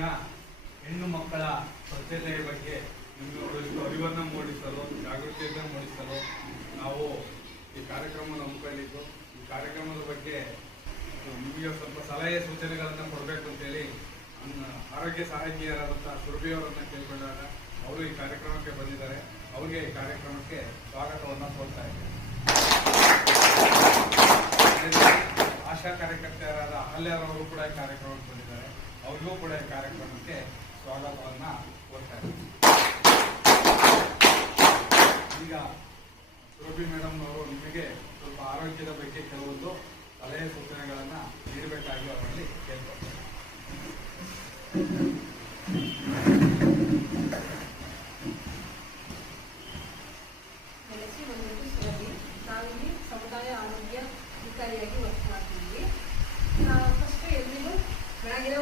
ದಿನ ಹೆಣ್ಣು ಮಕ್ಕಳ ಸ್ವಚ್ಛತೆಯ ಬಗ್ಗೆ ಅರಿವನ್ನು ಮೂಡಿಸಲು, ಜಾಗೃತಿಯನ್ನು ಮೂಡಿಸಲು ನಾವು ಈ ಕಾರ್ಯಕ್ರಮವನ್ನು ಹಮ್ಮಿಕೊಂಡಿದ್ದು. ಈ ಕಾರ್ಯಕ್ರಮದ ಬಗ್ಗೆ ನಿಮಗೆ ಸ್ವಲ್ಪ ಸಲಹೆ ಸೂಚನೆಗಳನ್ನು ಕೊಡಬೇಕು ಅಂತೇಳಿ ಆರೋಗ್ಯ ಸಹಾಯಕಿಯರಾದಂಥ ಸುರಭಿಯವರನ್ನು ಕೇಳಿಕೊಂಡಾಗ ಅವರು ಈ ಕಾರ್ಯಕ್ರಮಕ್ಕೆ ಬಂದಿದ್ದಾರೆ. ಅವರಿಗೆ ಈ ಕಾರ್ಯಕ್ರಮಕ್ಕೆ ಸ್ವಾಗತವನ್ನು ಕೋರ್ತಾ ಇದ್ದಾರೆ. ಆಶಾ ಕಾರ್ಯಕರ್ತೆಯರಾದ ಅಹಲ್ಯರವರು ಕೂಡ ಈ ಕಾರ್ಯಕ್ರಮಕ್ಕೆ ಬಂದಿದ್ದಾರೆ. ಅವ್ರಿಗೂ ಕೂಡ ಈ ಕಾರ್ಯಕ್ರಮಕ್ಕೆ ಸ್ವಾಗತವನ್ನು ಕೋರ್ತಾ ಇದ್ದಾರೆ. ಈಗ ಸುರಭಿ ಮೇಡಮ್ ಅವರು ನಿಮಗೆ ಸ್ವಲ್ಪ ಆರೋಗ್ಯದ ಬಗ್ಗೆ ಕೆಲವೊಂದು ಸಲಹೆ ಸೂಚನೆಗಳನ್ನು ನೀಡಬೇಕಾಗಿ ಅವರಲ್ಲಿ ಕೇಳ್ಕೊಳ್ತಾರೆ. ನಾವಿಲ್ಲಿ ಸಮುದಾಯ ಆರೋಗ್ಯ ಅಧಿಕಾರಿಯಾಗಿ ವರ್ಕ್ ಮಾಡ್ತಿದ್ವಿ. ಫಸ್ಟ್ ಎಲ್ರಿಗೂ ಬೆಳಗಿನ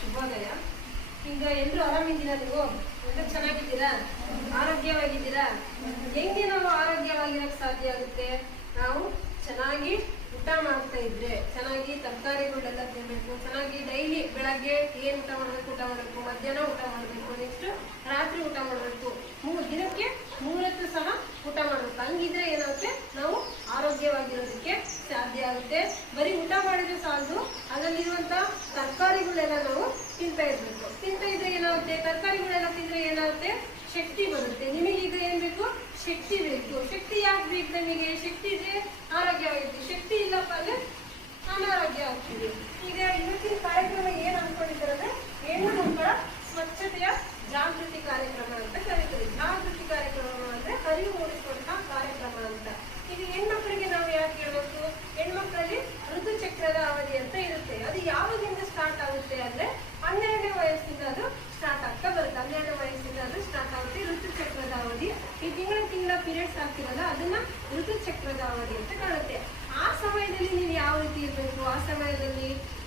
ಶುಭೋದಯ. ಈಗ ಎಲ್ಲರೂ ಆರಾಮಿದ್ದೀರಾ? ನೀವು ಎಲ್ಲ ಚೆನ್ನಾಗಿದ್ದೀರಾ? ಆರೋಗ್ಯವಾಗಿದ್ದೀರಾ? ಹೆಂಗೆ ನಾವು ಆರೋಗ್ಯವಾಗಿರಕ್ಕೆ ಸಾಧ್ಯ ಆಗುತ್ತೆ? ನಾವು ಚೆನ್ನಾಗಿ ಊಟ ಮಾಡ್ತಾ ಇದ್ರೆ, ಚೆನ್ನಾಗಿ ತರಕಾರಿಗಳೆಲ್ಲ ತಿನ್ಬೇಕು, ಚೆನ್ನಾಗಿ ಡೈಲಿ ಬೆಳಗ್ಗೆ ಏನು ಊಟ ಮಾಡಬೇಕು, ಮಧ್ಯಾಹ್ನ ಊಟ ಮಾಡಬೇಕು, ನೆಕ್ಸ್ಟ್ ರಾತ್ರಿ ಊಟ ಮಾಡಬೇಕು, ದಿನಕ್ಕೆ 3 ಹೊತ್ತು ಸಹ ಊಟ ಮಾಡಬೇಕು. ಹಂಗಿದ್ರೆ ಏನಾಗುತ್ತೆ, ನಾವು ಆರೋಗ್ಯವಾಗಿರೋದಕ್ಕೆ ಸಾಧ್ಯ ಆಗುತ್ತೆ. ಬರೀ ಊಟ ಮಾಡಿದ್ರೆ ಸಾಲದು, ಅದರಲ್ಲಿರುವಂತ ತರಕಾರಿಗಳೆಲ್ಲ ನಾವು ತಿಂತಾ ಇದ್ರೆ ಏನಾಗುತ್ತೆ, ತರಕಾರಿಗಳೆಲ್ಲ ತಿಂದ್ರೆ ಏನಾಗುತ್ತೆ, ಶಕ್ತಿ ಬರುತ್ತೆ. ನಿಮಗೀಗ ಏನ್ ಬೇಕು? ಶಕ್ತಿ ಬೇಕು. ಶಕ್ತಿ ಯಾಕೆ ಬೇಕು ನಮಗೆ? ಶಕ್ತಿ ಇದ್ರೆ ಆರೋಗ್ಯವಾಗಿರ್ತೀವಿ, ಶಕ್ತಿ ಇಲ್ಲಪ್ಪ ಅಂದ್ರೆ ಅನಾರೋಗ್ಯ ಆಗ್ತೀವಿ. ಈಗ ಇವತ್ತಿನ ಕಾರ್ಯಕ್ರಮ ಏನ್ ಅನ್ಕೊಂಡಿದ್ದಾರೆ ಅಂದ್ರೆ ಹೆಣ್ಣು ಮಕ್ಕಳ ಸ್ವಚ್ಛತೆಯ ಜಾಗೃತಿ ಕಾರ್ಯಕ್ರಮ ಅಂತ ಕರೀತಾರೆ. ಜಾಗೃತಿ ಕಾರ್ಯಕ್ರಮ ಅಂದ್ರೆ ಅರಿವು ಮೂಡಿಸುವಂತಹ ಕಾರ್ಯಕ್ರಮ ಅಂತ. ಈಗ ಹೆಣ್ಮಕ್ಳಿಗೆ ನಾವು ಯಾಕೆ ಹೇಳ್ಬೇಕು? ಹೆಣ್ಮಕ್ಳಲ್ಲಿ ಋತುಚಕ್ರದ ಅವಧಿ ಅಂತ ಇರುತ್ತೆ. ಅದು ಯಾವಾಗಿಂದ ಸ್ಟಾರ್ಟ್ ಆಗುತ್ತೆ ಅಂದ್ರೆ 12ನೇ ವಯಸ್ಸಿಂದ ಅದು ಸ್ಟಾರ್ಟ್ ಆಗ್ತಾ ಬರುತ್ತೆ. 12ನೇ ವಯಸ್ಸಿಂದ ಅದು ಸ್ಟಾರ್ಟ್ ಆಗುತ್ತೆ ಋತುಚಕ್ರದ ಅವಧಿ. ಈ ತಿಂಗಳ ಪೀರಿಯಡ್ಸ್ ಆಗ್ತಿರಲ್ಲ, ಅದನ್ನ ಋತುಚಕ್ರದ ಅವಧಿ ಅಂತ ಕಾಣುತ್ತೆ. ಆ ಸಮಯದಲ್ಲಿ ನೀವು ಯಾವ ರೀತಿ ಇರಬೇಕು?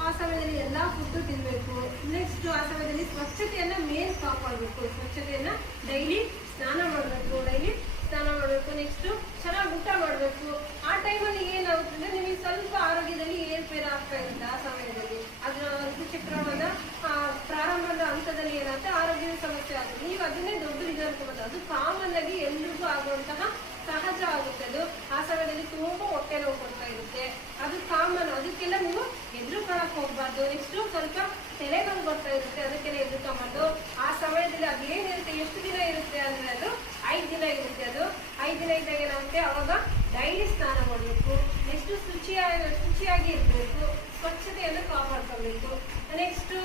ಆ ಸಮಯದಲ್ಲಿ ಎಲ್ಲಾ ಫುಡ್ ತಿನ್ಬೇಕು. ನೆಕ್ಸ್ಟ್ ಆ ಸಮಯದಲ್ಲಿ ಸ್ವಚ್ಛತೆಯನ್ನ ಮೇನ್ ಕಾಪಾಡಬೇಕು. ಸ್ವಚ್ಛತೆಯನ್ನ ಡೈಲಿ ಸ್ನಾನ ಮಾಡಬೇಕು. ನೆಕ್ಸ್ಟ್ ಚೆನ್ನಾಗಿ ಊಟ ಮಾಡಬೇಕು. ಆ ಟೈಮಲ್ಲಿ ಏನಾಗುತ್ತೆ, ನಿಮಗೆ ಸ್ವಲ್ಪ ಆರೋಗ್ಯದಲ್ಲಿ ಏರ್ಪೇರ್ ಆಗ್ತಾ ಇರುತ್ತೆ. ಆ ಸಮಯದಲ್ಲಿ ಅದರ ಋತುಚಕ್ರವಾದ ಪ್ರಾರಂಭದ ಹಂತದಲ್ಲಿ ಏನಾಗುತ್ತೆ, ಆರೋಗ್ಯದ ಸಮಸ್ಯೆ ಆಗುತ್ತೆ. ನೀವು ಅದನ್ನೇ ದೊಡ್ಡ ಇದು ಅನ್ಕೋಬಹುದು. ಅದು ಕಾಮನ್ ಆಗಿ ಎಲ್ರಿಗೂ ಆಗುವಂತಹ ಸಹಜ ಆಗುತ್ತೆ. ಅದು ಆ ಸಮಯದಲ್ಲಿ ತುಂಬಾ ಹೊಟ್ಟೆ ನೋವು ಕೊಡ್ತಾ ಇರುತ್ತೆ. ಅದು ಕಾಮನ್. ಅದಕ್ಕೆಲ್ಲ ನೀವು ಎದುರುಕೊಳ್ಳಕ್ ಹೋಗ್ಬಾರ್ದು. ನೆಕ್ಸ್ಟ್ ಸ್ವಲ್ಪ ತಲೆನೋವು ಬರ್ತಾ ಇರುತ್ತೆ, ಅದಕ್ಕೆಲ್ಲ ಎದುರ್ಕೊಂಬಾರ್ದು. ಆ ಸಮಯದಲ್ಲಿ ಅದೇನಿರುತ್ತೆ, ಎಷ್ಟು ದಿನ ಇರುತ್ತೆ ಅಂದ್ರೆ ಅದು 5 ದಿನ ಇರುತ್ತೆ. ಅದು 5 ದಿನ ಇದ್ದಾಗ ಏನಾಗುತ್ತೆ, ಅವಾಗ ಡೈಲಿ ಸ್ನಾನ ಮಾಡಬೇಕು. ನೆಕ್ಸ್ಟ್ ಶುಚಿಯಾಗಿ ಇರಬೇಕು, ಸ್ವಚ್ಛತೆಯನ್ನು ಕಾಪಾಡ್ಕೊಳ್ಬೇಕು. ನೆಕ್ಸ್ಟ್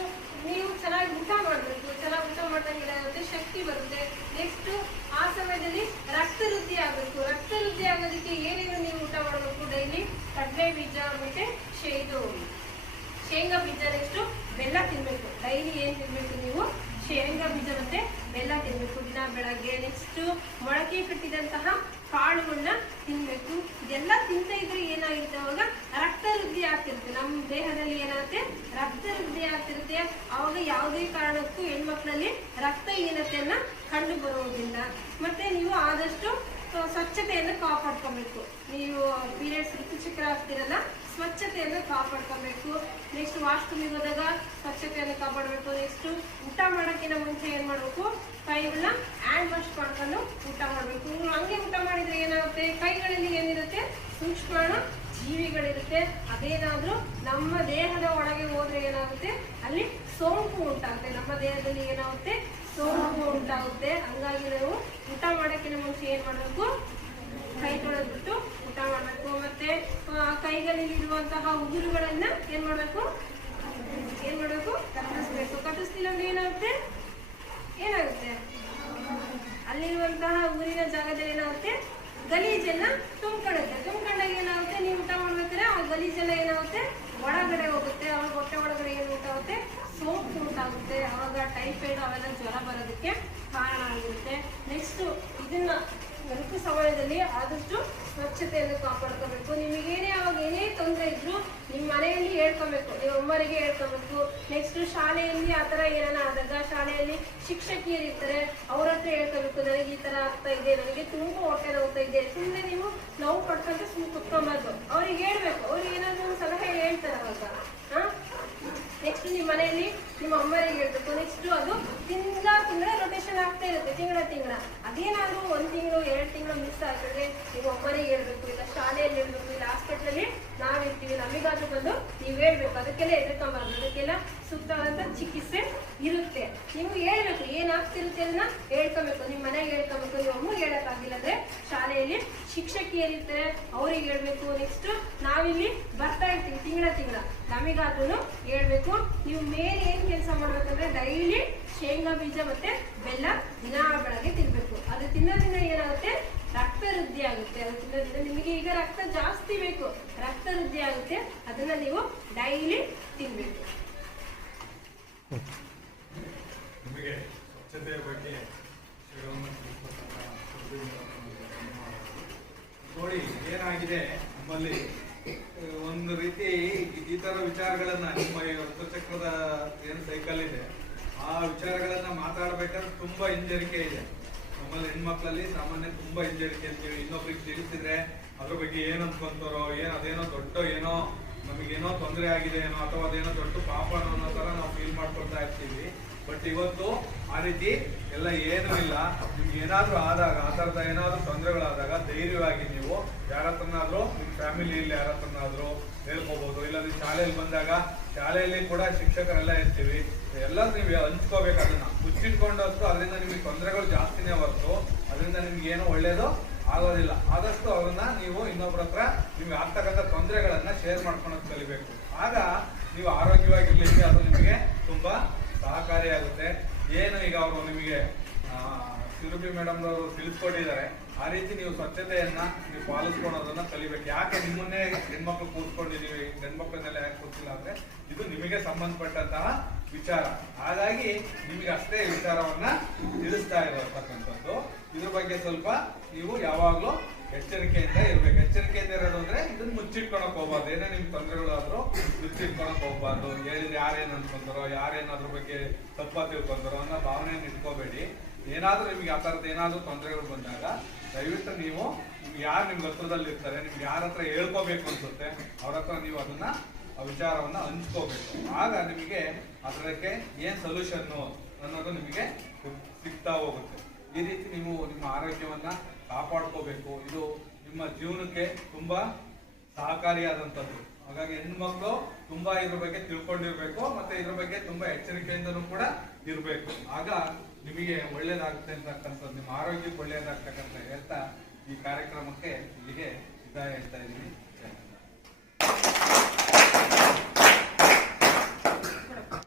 ನೀವು ಚೆನ್ನಾಗಿ ಊಟ ಮಾಡಬೇಕು. ಚೆನ್ನಾಗಿ ಊಟ ಮಾಡಿದಾಗ ಏನಾಗುತ್ತೆ, ಶಕ್ತಿ ಬರುತ್ತೆ. ನೆಕ್ಸ್ಟ್ ಆ ಸಮಯದಲ್ಲಿ ರಕ್ತ ವೃದ್ಧಿ ಆಗಬೇಕು. ರಕ್ತ ವೃದ್ಧಿ ಆಗೋದಕ್ಕೆ ಏನೇನು ನೀವು ಊಟ ಮಾಡಬೇಕು? ಡೈಲಿ ಕಡಲೆ ಬೀಜ ಮತ್ತೆ ಶೇಂಗಾ ಬೀಜ, ನೆಕ್ಸ್ಟ್ ಬೆಲ್ಲ ತಿನ್ಬೇಕು. ಡೈಲಿ ಏನ್ ತಿನ್ಬೇಕು ನೀವು? ಶೇಂಗಾ ಬೀಜ ಮತ್ತೆ ಬೆಲ್ಲ ತಿನ್ಬೇಕು ದಿನ ಬೆಳಗ್ಗೆ. ನೆಕ್ಸ್ಟ್ ಮೊಳಕೆ ಕಟ್ಟಿದಂತಹ ಕಾಳುಗಳನ್ನ ತಿನ್ಬೇಕು. ಇದೆಲ್ಲ ತಿಂತ ಇದ್ರೆ ಏನಾಗಿರುತ್ತೆ, ಅವಾಗ ರಕ್ತ ವೃದ್ಧಿ ಆಗ್ತಿರುತ್ತೆ. ನಮ್ಮ ದೇಹದಲ್ಲಿ ಏನಾಗುತ್ತೆ, ರಕ್ತ ವೃದ್ಧಿ ಆಗ್ತಿರುತ್ತೆ. ಅವಾಗ ಯಾವುದೇ ಕಾರಣಕ್ಕೂ ಹೆಣ್ಮಕ್ಳಲ್ಲಿ ರಕ್ತಹೀನತೆಯನ್ನ ಕಂಡು ಬರುವುದಿಲ್ಲ. ಮತ್ತೆ ನೀವು ಆದಷ್ಟು ಸ್ವಚ್ಛತೆಯನ್ನು ಕಾಪಾಡ್ಕೊಬೇಕು. ನೀವು ಪೀರಿಯಡ್ಸ್ ಋತುಚಕ್ರ ಆಗ್ತಿರಲ್ಲ, ಸ್ವಚ್ಛತೆಯನ್ನು ಕಾಪಾಡ್ಕೊಬೇಕು. ನೆಕ್ಸ್ಟ್ ವಾಶ್ರೂಮಿಗೆ ಹೋದಾಗ ಸ್ವಚ್ಛತೆಯನ್ನು ಕಾಪಾಡಬೇಕು. ನೆಕ್ಸ್ಟ್ ಊಟ ಮಾಡೋಕ್ಕಿಂತ ಮುಂಚೆ ಏನ್ ಮಾಡ್ಬೇಕು, ಕೈಗಳನ್ನ ಹ್ಯಾಂಡ್ ವಾಶ್ ಮಾಡ್ಕೊಂಡು ಊಟ ಮಾಡ್ಬೇಕು. ಹಂಗೆ ಊಟ ಮಾಡಿದ್ರೆ ಏನಾಗುತ್ತೆ, ಕೈಗಳಲ್ಲಿ ಏನಿರುತ್ತೆ, ಸೂಕ್ಷ್ಮಾಣು ಜೀವಿಗಳಿರುತ್ತೆ. ಅದೇನಾದ್ರೂ ನಮ್ಮ ದೇಹದ ಒಳಗೆ ಹೋದ್ರೆ ಏನಾಗುತ್ತೆ, ಅಲ್ಲಿ ಸೋಂಕು ಉಂಟಾಗುತ್ತೆ. ನಮ್ಮ ದೇಹದಲ್ಲಿ ಏನಾಗುತ್ತೆ, ಸೋಂಕು ಉಂಟಾಗುತ್ತೆ. ಹಂಗಾಗಿ ನಾವು ಊಟ ಮಾಡೋಕ್ಕಿಂತ ಮುಂಚೆ ಏನ್ ಮಾಡ್ಬೇಕು, ಕೈ ತೊಳೆದ್ಬಿಟ್ಟು ಊಟ ಮಾಡ್ಬೇಕು. ಮತ್ತೆ ಕೈಗಳಲ್ಲಿರುವಂತಹ ಉಗುರುಗಳನ್ನ ಏನ್ ಮಾಡ್ಬೇಕು, ಕತ್ತರಿಸ್ಬೇಕು. ಕತ್ತರಿಸ್ಲಿಲ್ಲ ಅಂದ್ರೆ ಏನಾಗುತ್ತೆ, ಅಲ್ಲಿರುವಂತಹ ಊರಿನ ಜಾಗದಲ್ಲಿ ಏನಾಗುತ್ತೆ, ಗಲೀಜೆಲ್ಲ ತುಂಬ್ಕೊಂಡಾಗ ಏನಾಗುತ್ತೆ, ನೀವು ಊಟ ಮಾಡ್ಬೇಕಾದ್ರೆ ಆ ಗಲೀಜೆಲ್ಲ ಏನಾಗುತ್ತೆ, ಒಳಗಡೆ ಹೋಗುತ್ತೆ. ಅವಾಗ ಹೊಟ್ಟೆ ಒಳಗಡೆ ಏನು ಉಂಟಾಗುತ್ತೆ, ಸೋಂಕು ಉಂಟಾಗುತ್ತೆ. ಅವಾಗ ಟೈಫಾಯ್ಡ್ ಅವೆಲ್ಲ ಜ್ವರ ಬರೋದಕ್ಕೆ ಕಾರಣ ಆಗಿರುತ್ತೆ. ನೆಕ್ಸ್ಟ್ ಇದನ್ನ ಋತು ಸಮಯದಲ್ಲಿ ಆದಷ್ಟು ಸ್ವಚ್ಛತೆಯನ್ನು ಕಾಪಾಡ್ಕೋಬೇಕು. ನಿಮಗೇನೇ ಅವಾಗ ಏನೇ ತೊಂದರೆ ಇದ್ರು ನಿಮ್ಮ ಮನೆಯಲ್ಲಿ ಹೇಳ್ಕೊಬೇಕು, ನಿಮ್ಮ ಅಮ್ಮರಿಗೆ ಹೇಳ್ಕೊಬೇಕು. ನೆಕ್ಸ್ಟ್ ಶಾಲೆಯಲ್ಲಿ ಆ ಥರ ಏನಾನ ಆದಾಗ ಶಾಲೆಯಲ್ಲಿ ಶಿಕ್ಷಕಿಯರು ಇರ್ತಾರೆ, ಅವ್ರ ಹತ್ರ ಹೇಳ್ಕೊಬೇಕು, ನನಗೆ ಈ ಥರ ಆಗ್ತಾ ಇದೆ, ನನಗೆ ತುಂಬ ಹೊಟ್ಟೆ ನೋವ್ತಾ ಇದೆ. ಸುಮ್ಮನೆ ನೀವು ನೋವು ಪಡ್ಕೊಂಡ್ರೆ ಸುಮ್ಮನೆ ಕುತ್ಕೊಬಾರ್ದು, ಅವ್ರಿಗೆ ಹೇಳ್ಬೇಕು. ಅವ್ರಿಗೆ ಏನಾದರೂ ಒಂದು ಸಲಹೆ ಹೇಳ್ತಾರೆ ಅವಾಗ. ನೆಕ್ಸ್ಟ್ ನಿಮ್ಮ ಮನೆಯಲ್ಲಿ ನಿಮ್ಮ ಅಮ್ಮರಿಗೆ ಹೇಳ್ಬೇಕು. ನೆಕ್ಸ್ಟ್ ಅದು ತಿಂಗಳ ರೊಟೇಷನ್ ಆಗ್ತಾ ಇರುತ್ತೆ, ತಿಂಗಳ ಅದೇನಾದ್ರೂ 1 ತಿಂಗಳು 2 ತಿಂಗಳು ಮಿಸ್ ಆಗಿದ್ರೆ ನಿಮ್ಮ ಅಮ್ಮರಿಗೆ ಹೇಳ್ಬೇಕು, ಇಲ್ಲ ಶಾಲೆಯಲ್ಲಿ ಹೇಳ್ಬೇಕು, ಇಲ್ಲ ಹಾಸ್ಪಿಟ್ಲಲ್ಲಿ ನಾವಿರ್ತೀವಿ ನಮಗಾದ್ರೂ ಬಂದು ನೀವು ಹೇಳ್ಬೇಕು. ಅದಕ್ಕೆಲ್ಲ ಎದುರ್ಕೊಂಬಾರ್ದು, ಅದಕ್ಕೆಲ್ಲ ಸೂಕ್ತವಾದಂಥ ಚಿಕಿತ್ಸೆ ಇರುತ್ತೆ. ನೀವು ಹೇಳ್ಬೇಕು, ಏನಾಗ್ತಿರುತ್ತೆ ಅದನ್ನ ಹೇಳ್ಕೊಬೇಕು, ನಿಮ್ಮ ಮನೆಗೆ ಹೇಳ್ಕೊಬೇಕು. ನೀವು ಅಮ್ಮಗೆ ಹೇಳಕ್ಕಾಗಿಲ್ಲ ಅಂದ್ರೆ ಶಾಲೆಯಲ್ಲಿ ಶಿಕ್ಷಕಿಯರಿರ್ತಾರೆ, ಅವ್ರಿಗೆ ಹೇಳ್ಬೇಕು. ನೆಕ್ಸ್ಟ್ ನಾವಿಲ್ಲಿ ಬರ್ತಾ ಇರ್ತೀವಿ ತಿಂಗಳ ನಮಗಾದ್ರೂ ಹೇಳ್ಬೇಕು. ನೀವು ಮೇನ್ ಏನ್ ಕೆಲಸ ಮಾಡ್ಬೇಕಂದ್ರೆ ಡೈಲಿ ಶೇಂಗಾ ಬೀಜ ಮತ್ತೆ ಬೆಲ್ಲ ದಿನ ಬೆಳಗ್ಗೆ ತಿನ್ಬೇಕು. ಅದು ತಿನ್ನೋದ್ರಿಂದ ಏನಾಗುತ್ತೆ, ರಕ್ತ ವೃದ್ಧಿ ಆಗುತ್ತೆ. ಅದು ತಿನ್ನೋದ್ರಿಂದ ನಿಮಗೆ ಈಗ ರಕ್ತ ಜಾಸ್ತಿ ಬೇಕು, ರಕ್ತ ವೃದ್ಧಿ ಆಗುತ್ತೆ. ಅದನ್ನ ನೀವು ಡೈಲಿ ತಿನ್ಬೇಕು. ನಿಮಗೆ ಸ್ವಚ್ಛತೆಯ ಬಗ್ಗೆ ನೋಡಿ ಏನಾಗಿದೆ ನಮ್ಮಲ್ಲಿ ಒಂದು ರೀತಿ ಈ ತರ ವಿಚಾರಗಳನ್ನ ನಿಮ್ಮ ವೃತ್ತಚಕ್ರದ ಏನು ಸೈಕಲ್ ಇದೆ ಆ ವಿಚಾರಗಳನ್ನ ಮಾತಾಡ್ಬೇಕಾದ್ರೆ ತುಂಬಾ ಹಿಂಜರಿಕೆ ಇದೆ ನಮ್ಮಲ್ಲಿ. ಹೆಣ್ಮಕ್ಳಲ್ಲಿ ಸಾಮಾನ್ಯ ತುಂಬಾ ಹಿಂಜರಿಕೆ ಅಂತೀವಿ. ಇನ್ನೊಬ್ರಿಗೆ ತಿಳಿಸಿದ್ರೆ ಅದ್ರ ಬಗ್ಗೆ ಏನ್ ಅನ್ಕೊಂತಾರೋ, ಅದೇನೋ ದೊಡ್ಡ ಏನೋ ನಮಗೇನೋ ತೊಂದರೆ ಆಗಿದೆ ಏನೋ, ಅಥವಾ ಅದೇನೋ ದೊಡ್ಡ ಪಾಪ ಅನ್ನೋ ತರ ನಾವು ಫೀಲ್ ಮಾಡ್ಕೊಳ್ತಾ ಇರ್ತೀವಿ. ಬಟ್ ಇವತ್ತು ಆ ರೀತಿ ಎಲ್ಲ ಏನೂ ಇಲ್ಲ. ನಿಮ್ಗೆ ಏನಾದ್ರೂ ಆದಾಗ, ಆ ಥರದ ಏನಾದ್ರೂ ತೊಂದರೆಗಳಾದಾಗ ಧೈರ್ಯವಾಗಿ ನೀವು ಯಾರ ಹತ್ರನಾದ್ರೂ ನಿಮ್ಮ ಫ್ಯಾಮಿಲಿಯಲ್ಲಿ ಯಾರ ಹತ್ರನಾದ್ರೂ ಹೇಳ್ಕೋಬಹುದು. ಇಲ್ಲಾಂದ್ರೆ ಶಾಲೆಯಲ್ಲಿ ಬಂದಾಗ ಶಾಲೆಯಲ್ಲಿ ಕೂಡ ಶಿಕ್ಷಕರೆಲ್ಲ ಇರ್ತೀವಿ, ಎಲ್ಲ ನೀವು ಹಂಚ್ಕೋಬೇಕು. ಅದನ್ನ ಮುಚ್ಚಿಟ್ಕೊಂಡಷ್ಟು ಅದರಿಂದ ನಿಮಗೆ ತೊಂದರೆಗಳು ಜಾಸ್ತಿನೇ ಹೊರತು ಅದರಿಂದ ನಿಮ್ಗೆ ಏನೋ ಒಳ್ಳೇದು ಆಗೋದಿಲ್ಲ. ಆದಷ್ಟು ಅದನ್ನ ನೀವು ಇನ್ನೊಬ್ಬರ ಹತ್ರ ನಿಮ್ಗೆ ಆಗ್ತಕ್ಕಂಥ ತೊಂದರೆಗಳನ್ನ ಶೇರ್ ಮಾಡ್ಕೊಳಕ್ ಕಲಿಬೇಕು. ಆಗ ನೀವು ಆರೋಗ್ಯವಾಗಿರ್ಲಿಕ್ಕೆ ಅದು ನಿಮಗೆ ತುಂಬಾ ಸಹಕಾರಿಯಾಗುತ್ತೆ. ಏನು ಈಗ ಅವರು ನಿಮಗೆ ಸುರಭಿ ಮೇಡಮ್ ಅವರು ತಿಳಿಸ್ಕೊಟ್ಟಿದ್ದಾರೆ, ಆ ರೀತಿ ನೀವು ಸ್ವಚ್ಛತೆಯನ್ನ ನೀವು ಪಾಲಿಸ್ಕೊಳೋದನ್ನ ಕಲಿಬೇಕು. ಯಾಕೆ ನಿಮ್ಮನ್ನೇ ಹೆಣ್ಮಕ್ಳು ಕೂತ್ಕೊಂಡಿದೀವಿ, ಗಂಡ್ಮಕ್ಳನ್ನೆಲ್ಲ ಯಾಕೆ ಕೂತಿಲ್ಲ ಅಂದ್ರೆ ಇದು ನಿಮಗೆ ಸಂಬಂಧಪಟ್ಟಂತಹ ವಿಚಾರ. ಹಾಗಾಗಿ ನಿಮಗೆ ಅಷ್ಟೇ ವಿಚಾರವನ್ನ ತಿಳಿಸ್ತಾ ಇರತಕ್ಕಂಥದ್ದು. ಇದ್ರ ಬಗ್ಗೆ ಸ್ವಲ್ಪ ನೀವು ಯಾವಾಗ್ಲೂ ಎಚ್ಚರಿಕೆಯಿಂದ ಇರ್ಬೇಕು. ಎಚ್ಚರಿಕೆಯಿಂದ ಇರೋದು ಅಂದ್ರೆ ಇದನ್ನ ಮುಚ್ಚಿಟ್ಕೊಳಕ್ ಹೋಗ್ಬಾರ್ದು. ಏನೇ ನಿಮ್ಗೆ ತೊಂದರೆಗಳಾದ್ರೂ ಮುಚ್ಚಿಟ್ಕೊಳಕ್ ಹೋಗ್ಬಾರ್ದು. ಹೇಳಿದ್ರೆ ಯಾರೇನ್ ಅನ್ಕೊಂತಾರೋ, ಯಾರೇನಾದ್ರ ಬಗ್ಗೆ ತಪ್ಪ ತಿಳ್ಕೊಂತಾರೋ ಅನ್ನೋ ಭಾವನೆಯನ್ನು ಇಟ್ಕೋಬೇಡಿ. ಏನಾದ್ರೂ ನಿಮ್ಗೆ ಆ ಥರದ್ದು ಏನಾದ್ರೂ ತೊಂದರೆಗಳು ಬಂದಾಗ ದಯವಿಟ್ಟು ನೀವು ಯಾರು ನಿಮ್ಗೆ ಹತ್ರದಲ್ಲಿ ಇರ್ತಾರೆ, ನಿಮ್ಗೆ ಯಾರ ಹತ್ರ ಹೇಳ್ಕೋಬೇಕು ಅನ್ಸುತ್ತೆ ಅವ್ರ ಹತ್ರ ನೀವು ಅದನ್ನ ಆ ವಿಚಾರವನ್ನ ಹಂಚ್ಕೋಬೇಕು. ಆಗ ನಿಮಗೆ ಅದಕ್ಕೆ ಏನ್ ಸೊಲ್ಯೂಷನ್ನು ಅನ್ನೋದು ನಿಮಗೆ ಸಿಗ್ತಾ ಹೋಗುತ್ತೆ. ಈ ರೀತಿ ನೀವು ನಿಮ್ಮ ಆರೋಗ್ಯವನ್ನ ಕಾಪಾಡ್ಕೋಬೇಕು. ಇದು ನಿಮ್ಮ ಜೀವನಕ್ಕೆ ತುಂಬಾ ಸಹಕಾರಿಯಾದಂಥದ್ದು. ಹಾಗಾಗಿ ಹೆಣ್ಮಕ್ಳು ತುಂಬಾ ಇದ್ರ ಬಗ್ಗೆ ತಿಳ್ಕೊಂಡಿರ್ಬೇಕು, ಮತ್ತೆ ಇದ್ರ ಬಗ್ಗೆ ತುಂಬಾ ಎಚ್ಚರಿಕೆಯಿಂದನೂ ಕೂಡ ಇರಬೇಕು. ಆಗ ನಿಮಗೆ ಒಳ್ಳೇದಾಗುತ್ತೆ ಅಂತಕ್ಕಂಥದ್ದು, ನಿಮ್ಮ ಆರೋಗ್ಯಕ್ಕೆ ಒಳ್ಳೇದಾಗ್ತಕ್ಕಂಥ ಹೇಳ್ತಾ ಈ ಕಾರ್ಯಕ್ರಮಕ್ಕೆ ಇಲ್ಲಿಗೆ ವಿದಾಯ ಹೇಳ್ತಾ ಇದ್ದೀನಿ.